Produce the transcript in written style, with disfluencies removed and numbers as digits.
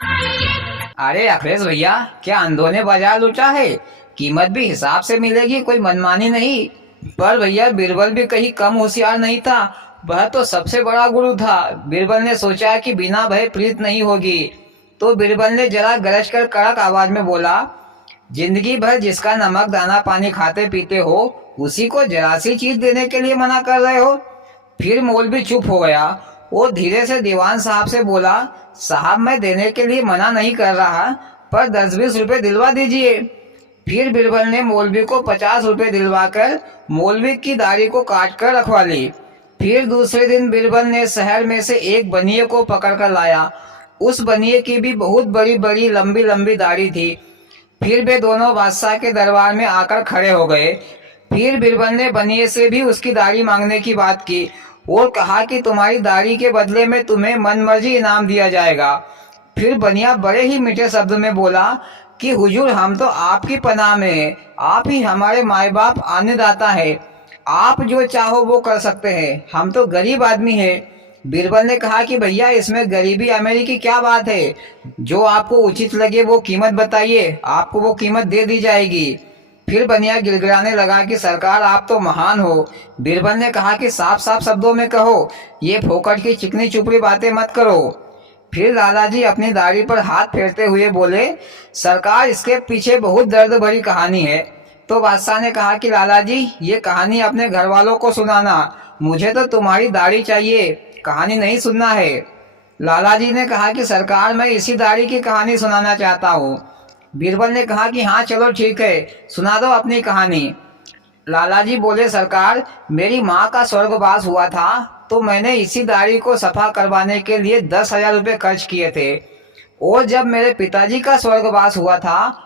अरे अखिलेश भैया, क्या अंधों बाजार लूटा है। कीमत भी हिसाब से मिलेगी, कोई मनमानी नहीं। पर भैया बीरबल भी कहीं कम होशियार नहीं था। वह तो सबसे बड़ा गुरु था। बीरबल ने सोचा कि बिना भय प्रीत नहीं होगी। तो बीरबल ने जरा गरज कर कड़क आवाज में बोला, जिंदगी भर जिसका नमक दाना पानी खाते पीते हो, उसी को जरा सी चीज देने के लिए मना कर रहे हो। फिर मौलवी चुप हो गया। वो धीरे से दीवान साहब से बोला, साहब मैं देने के लिए मना नहीं कर रहा, पर 10-20 रुपए दिलवा दीजिए। फिर बीरबल ने मौलवी को 50 रुपए दिलवाकर मौलवी की दाढ़ी को काट कर रखवा ली। फिर दूसरे दिन बीरबल ने शहर में से एक बनिए को पकड़ कर लाया। उस बनिए की भी बहुत बड़ी बड़ी लंबी लंबी दाढ़ी थी। फिर वे दोनों बादशाह के दरबार में आकर खड़े हो गए। फिर बीरबल ने बनिए से भी उसकी दाढ़ी मांगने की बात की और कहा कि तुम्हारी दाढ़ी के बदले में तुम्हें मनमर्जी इनाम दिया जाएगा। फिर बनिया बड़े ही मीठे शब्द में बोला कि हुजूर, हम तो आपकी पनाह में हैं, आप ही हमारे माए बाप अन्नदाता है। आप जो चाहो वो कर सकते हैं, हम तो गरीब आदमी हैं। बीरबल ने कहा कि भैया, इसमें गरीबी अमीरी की क्या बात है। जो आपको उचित लगे वो कीमत बताइए, आपको वो कीमत दे दी जाएगी। फिर बनिया गिड़गिड़ाने लगा कि सरकार आप तो महान हो। बीरबल ने कहा कि साफ साफ शब्दों में कहो, ये फोकट की चिकनी चुपड़ी बातें मत करो। फिर लालाजी अपनी दाढ़ी पर हाथ फेरते हुए बोले, सरकार इसके पीछे बहुत दर्द भरी कहानी है। तो बादशाह ने कहा कि लालाजी, ये कहानी अपने घर वालों को सुनाना, मुझे तो तुम्हारी दाढ़ी चाहिए, कहानी नहीं सुनना है। लालाजी ने कहा कि सरकार, मैं इसी दाढ़ी की कहानी सुनाना चाहता हूँ। बीरबल ने कहा कि हाँ चलो ठीक है, सुना दो अपनी कहानी। लालाजी बोले, सरकार, मेरी माँ का स्वर्गवास हुआ था, तो मैंने इसी दाढ़ी को सफा करवाने के लिए 10,000 रुपये खर्च किए थे। और जब मेरे पिताजी का स्वर्गवास हुआ था